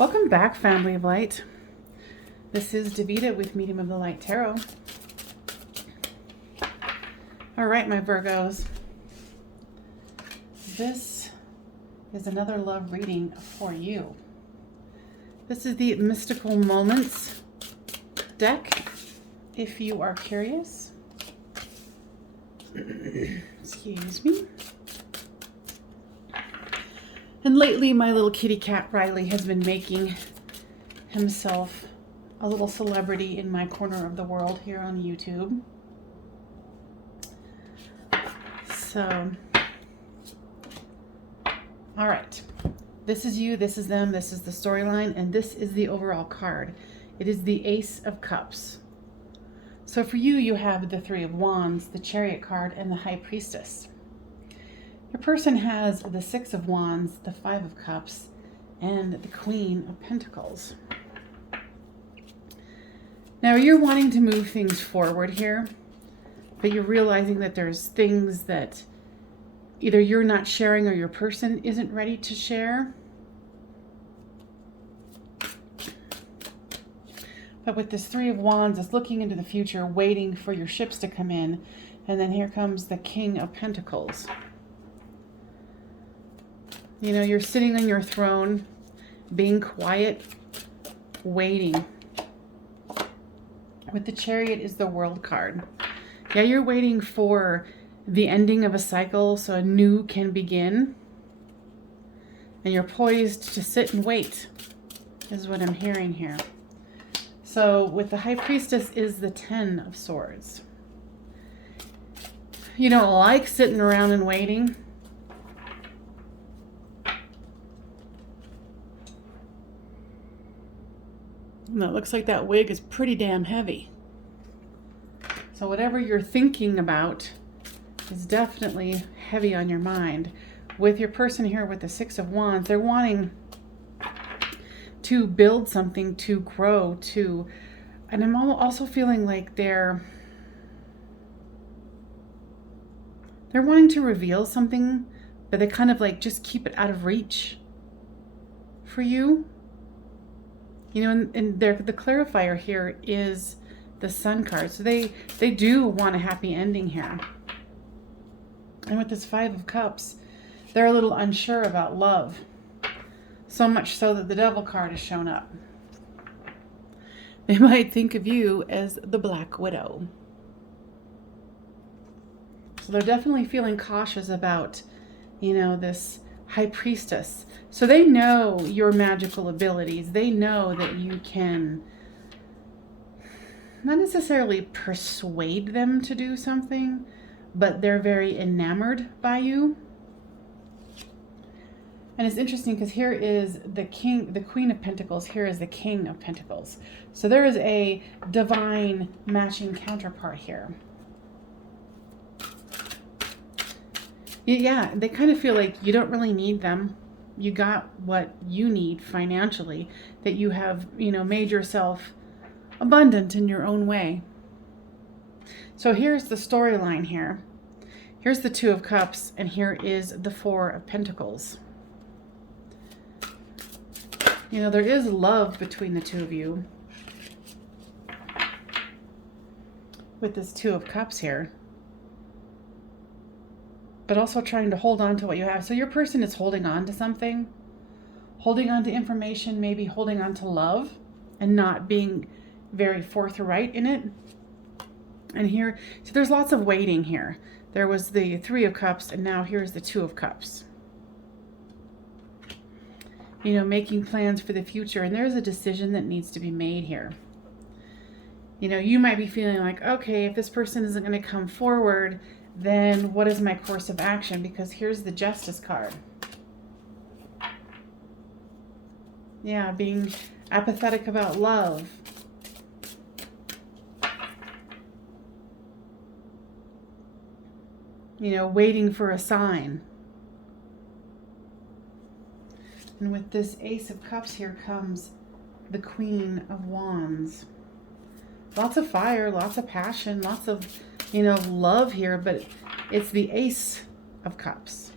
Welcome back, Family of Light. This is Davida with Medium of the Light Tarot. All right, my Virgos. This is another love reading for you. This is the Mystical Moments deck, if you are curious. Excuse me. And lately, my little kitty cat, Riley, has been making himself a little celebrity in my corner of the world here on YouTube. So, all right. This is you, this is them, this is the storyline, and this is the overall card. It is the Ace of Cups. So for you, you have the Three of Wands, the Chariot card, and the High Priestess. Your person has the Six of Wands, the Five of Cups, and the Queen of Pentacles. Now you're wanting to move things forward here, but you're realizing that there's things that either you're not sharing or your person isn't ready to share. But with this Three of Wands, it's looking into the future, waiting for your ships to come in. And then here comes the King of Pentacles. You know, you're sitting on your throne, being quiet, waiting. With the Chariot is the World card. Yeah, you're waiting for the ending of a cycle so a new can begin. And you're poised to sit and wait, is what I'm hearing here. So with the High Priestess is the Ten of Swords. You don't like sitting around and waiting. And it looks like that wig is pretty damn heavy. So whatever you're thinking about is definitely heavy on your mind. With your person here with the Six of Wands, they're wanting to build something, to grow, and I'm also feeling like they're wanting to reveal something, but they kind of like just keep it out of reach for you. You know, and the clarifier here is the Sun card. So they do want a happy ending here. And with this Five of Cups, they're a little unsure about love. So much so that the Devil card has shown up. They might think of you as the Black Widow. So they're definitely feeling cautious about, you know, this High Priestess. So they know your magical abilities. They know that you can not necessarily persuade them to do something, but they're very enamored by you. And it's interesting because here is the Queen of Pentacles. Here is the King of Pentacles. So there is a divine matching counterpart here. Yeah, they kind of feel like you don't really need them. You got what you need financially, that you have, you know, made yourself abundant in your own way. So here's the storyline here. Here's the Two of Cups, and here is the Four of Pentacles. You know, there is love between the two of you. With this Two of Cups here. But also trying to hold on to what you have. So your person is holding on to something, holding on to information, maybe holding on to love and not being very forthright in it. And here, so there's lots of waiting here. There was the Three of Cups, and now here's the Two of Cups. You know, making plans for the future, and there's a decision that needs to be made here. You know, you might be feeling like, okay, if this person isn't going to come forward, then what is my course of action? Because here's the Justice card. Yeah, being apathetic about love. You know, waiting for a sign. And with this Ace of Cups, here comes the Queen of Wands. Lots of fire, lots of passion, lots of, you know, love here, but it's the Ace of Cups.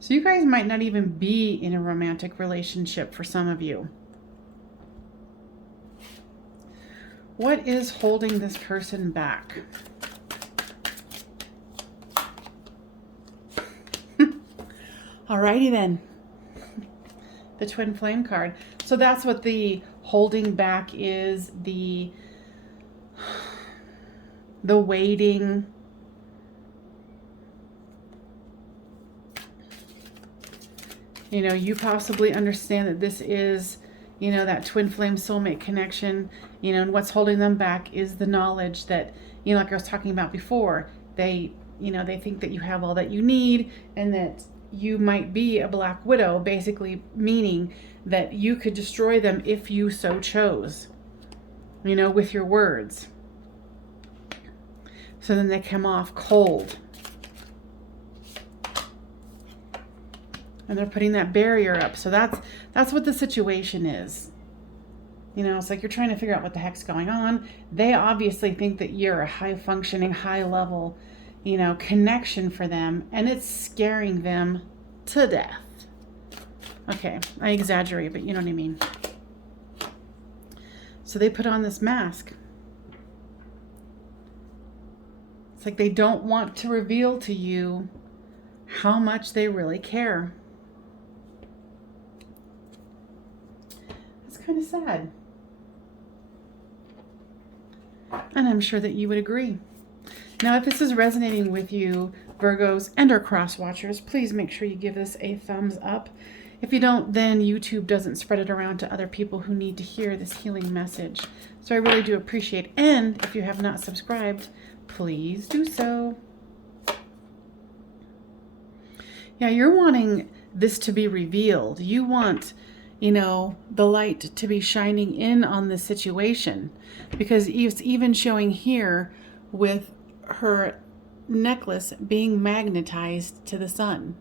So you guys might not even be in a romantic relationship for some of you. What is holding this person back? Alrighty then. The Twin Flame card. So that's what the holding back is, the waiting. You know, you possibly understand that this is, you know, that twin flame soulmate connection, you know, and what's holding them back is the knowledge that, you know, like I was talking about before, they, you know, they think that you have all that you need and that you might be a black widow, basically meaning that you could destroy them if you so chose, you know, with your words. So then they come off cold. And they're putting that barrier up. So that's what the situation is. You know, it's like you're trying to figure out what the heck's going on. They obviously think that you're a high functioning, high level, you know, connection for them. And it's scaring them to death. Okay, I exaggerate, but you know what I mean. So they put on this mask. It's like they don't want to reveal to you how much they really care. It's kind of sad. And I'm sure that you would agree. Now, if this is resonating with you, Virgos and our cross watchers, please make sure you give this a thumbs up. If you don't, then YouTube doesn't spread it around to other people who need to hear this healing message. So I really do appreciate it. And if you have not subscribed, please do so. Yeah, you're wanting this to be revealed. You want, you know, the light to be shining in on this situation, because it's even showing here with her necklace being magnetized to the sun.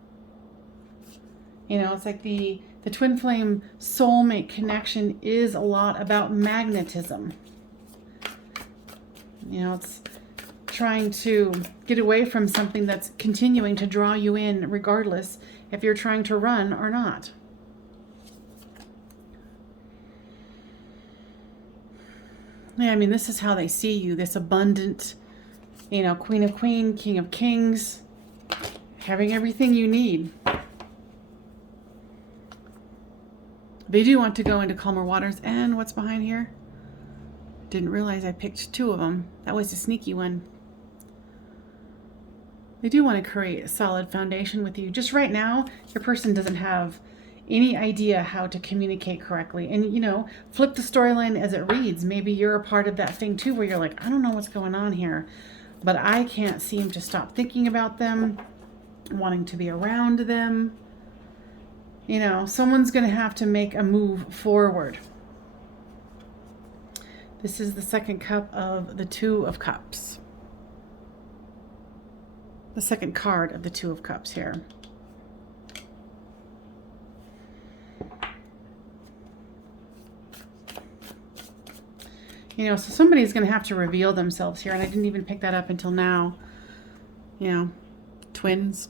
You know, it's like the twin flame soulmate connection is a lot about magnetism. You know, it's trying to get away from something that's continuing to draw you in regardless if you're trying to run or not. Yeah, I mean, this is how they see you, this abundant, you know, Queen of Queens, King of Kings, having everything you need. They do want to go into calmer waters. And what's behind here? Didn't realize I picked two of them. That was a sneaky one. They do want to create a solid foundation with you. Just right now, your person doesn't have any idea how to communicate correctly. And, you know, flip the storyline as it reads. Maybe you're a part of that thing too, where you're like, I don't know what's going on here, but I can't seem to stop thinking about them, wanting to be around them. You know, someone's going to have to make a move forward. This is the second cup of the Two of Cups. The second card of the Two of Cups here. You know, so somebody's going to have to reveal themselves here, and I didn't even pick that up until now. You know, twins.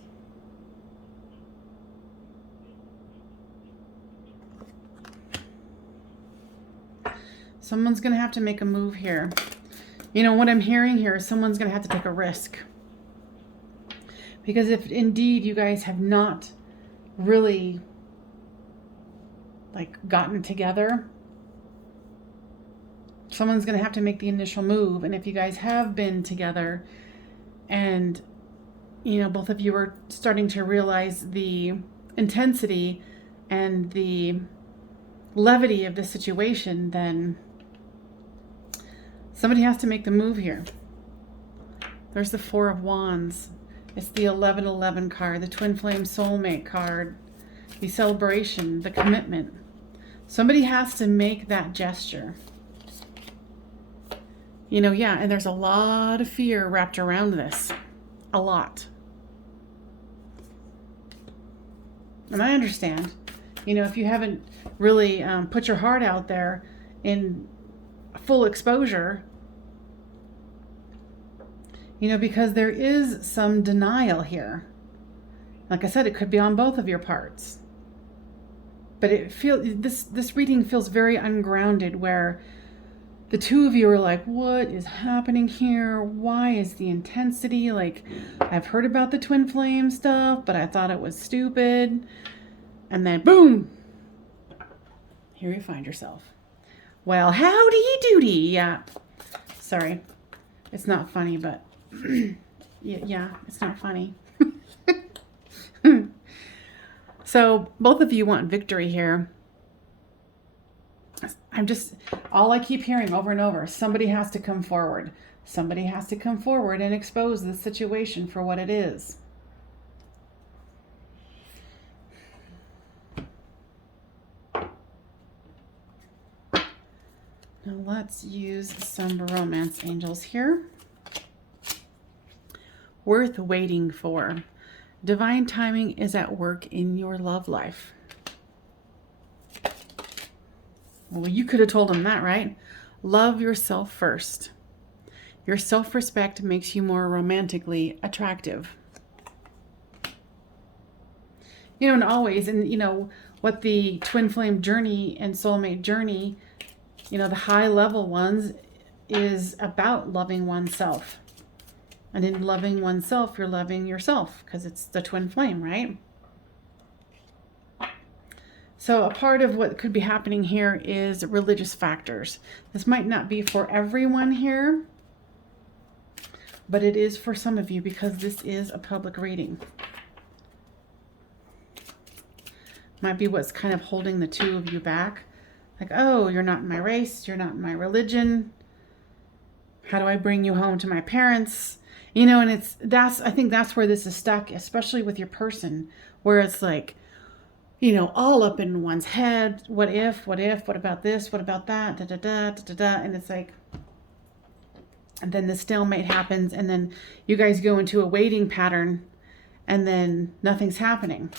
Someone's going to have to make a move here. You know, what I'm hearing here is someone's going to have to take a risk. Because if indeed you guys have not really, like, gotten together, someone's going to have to make the initial move. And if you guys have been together and, you know, both of you are starting to realize the intensity and the levity of the situation, then somebody has to make the move here. There's the Four of Wands. It's the 1111 card, the Twin Flame Soulmate card, the celebration, the commitment. Somebody has to make that gesture. You know, yeah, and there's a lot of fear wrapped around this. A lot. And I understand. You know, if you haven't really put your heart out there in full exposure, you know, because there is some denial here. Like I said, it could be on both of your parts. But this reading feels very ungrounded, where the two of you are like, what is happening here? Why is the intensity? Like, I've heard about the twin flame stuff, but I thought it was stupid. And then boom, here you find yourself. Well, howdy doody. Yeah. Sorry. It's not funny, but yeah, it's not funny. So both of you want victory here. All I keep hearing over and over, somebody has to come forward. Somebody has to come forward and expose the situation for what it is. Now let's use some romance angels here. Worth waiting for. Divine timing is at work in your love life. Well, you could have told him that, right? Love yourself first. Your self-respect makes you more romantically attractive. You know, and always, and you know, what the twin flame journey and soulmate journey, you know, the high level ones is about loving oneself. And in loving oneself, you're loving yourself because it's the twin flame, right? So a part of what could be happening here is religious factors. This might not be for everyone here, but it is for some of you because this is a public reading. Might be what's kind of holding the two of you back. Like, oh, you're not in my race, you're not in my religion. How do I bring you home to my parents? You know, and I think that's where this is stuck, especially with your person, where it's like, you know, all up in one's head. What if, what about this? What about that? Da, da, da, da, da, da. And it's like, and then the stalemate happens, and then you guys go into a waiting pattern, and then nothing's happening.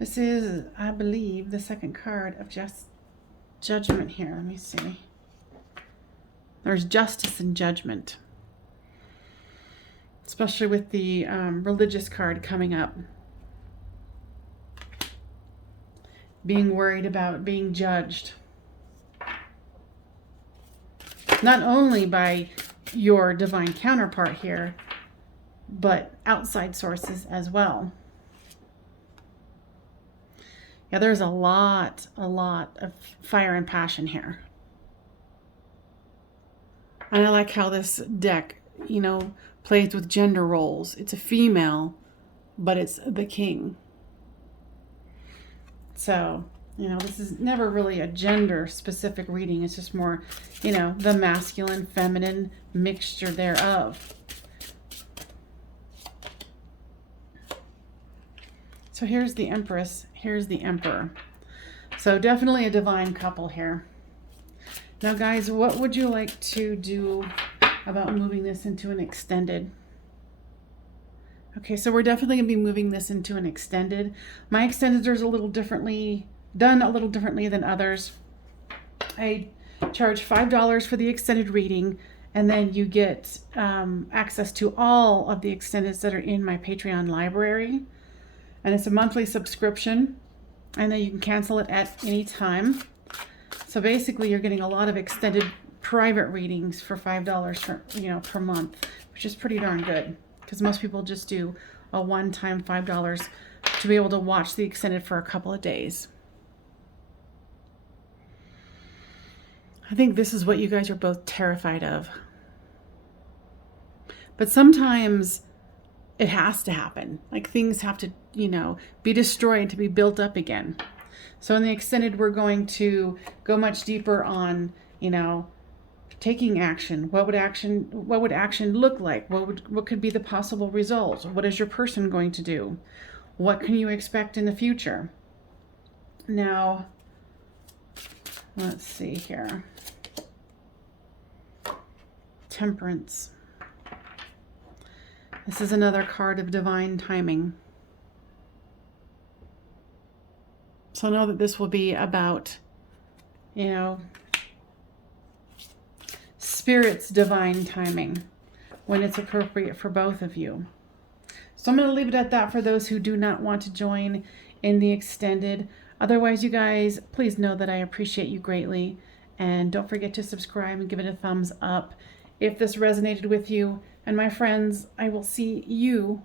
This is, I believe, the second card of judgment here. Let me see. There's justice and judgment. Especially with the religious card coming up. Being worried about being judged. Not only by your divine counterpart here, but outside sources as well. Yeah, there's a lot of fire and passion here. And I like how this deck, you know, plays with gender roles. It's a female, but it's the king. So, you know, this is never really a gender specific reading. It's just more, you know, the masculine, feminine mixture thereof. So here's the Empress, here's the Emperor. So definitely a divine couple here. Now guys, what would you like to do about moving this into an extended? Okay, so we're definitely going to be moving this into an extended. My extended are a little differently, done a little differently than others. I charge $5 for the extended reading, and then you get access to all of the extendeds that are in my Patreon library. And it's a monthly subscription, and then you can cancel it at any time. So basically you're getting a lot of extended private readings for $5 for, you know, per month, which is pretty darn good, because most people just do a one-time $5 to be able to watch the extended for a couple of days. I think this is what you guys are both terrified of. But sometimes it has to happen. Like, things have to, you know, be destroyed to be built up again. So in the extended, we're going to go much deeper on, you know, taking action. What would action look like? What could be the possible result? What is your person going to do? What can you expect in the future? Now, let's see here. Temperance. This is another card of divine timing. So know that this will be about, you know, Spirit's divine timing when it's appropriate for both of you. So I'm going to leave it at that for those who do not want to join in the extended. Otherwise, you guys, please know that I appreciate you greatly. And don't forget to subscribe and give it a thumbs up if this resonated with you. And my friends, I will see you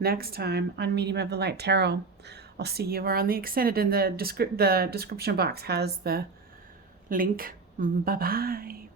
next time on Medium of the Light Tarot. I'll see you over on the extended, in the description box has the link. Bye-bye.